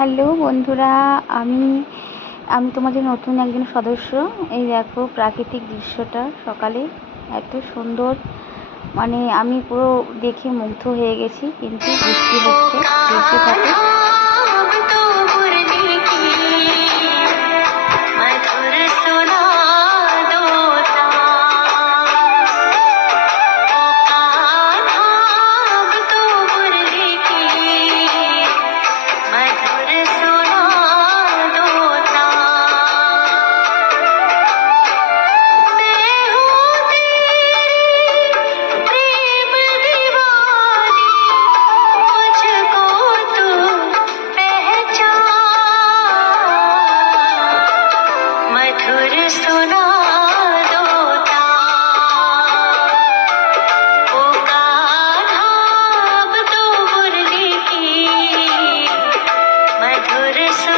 Hello বন্ধুরা, আমি আমি তোমাদের নতুন একজন সদস্য। এই দেখো প্রাকৃতিক দৃশ্যটা সকালে এত সুন্দর, মানে আমি পুরো দেখে মুগ্ধ হয়ে গেছি। কিন্তু বৃষ্টি হচ্ছে, দেখতে থাকো। मधुर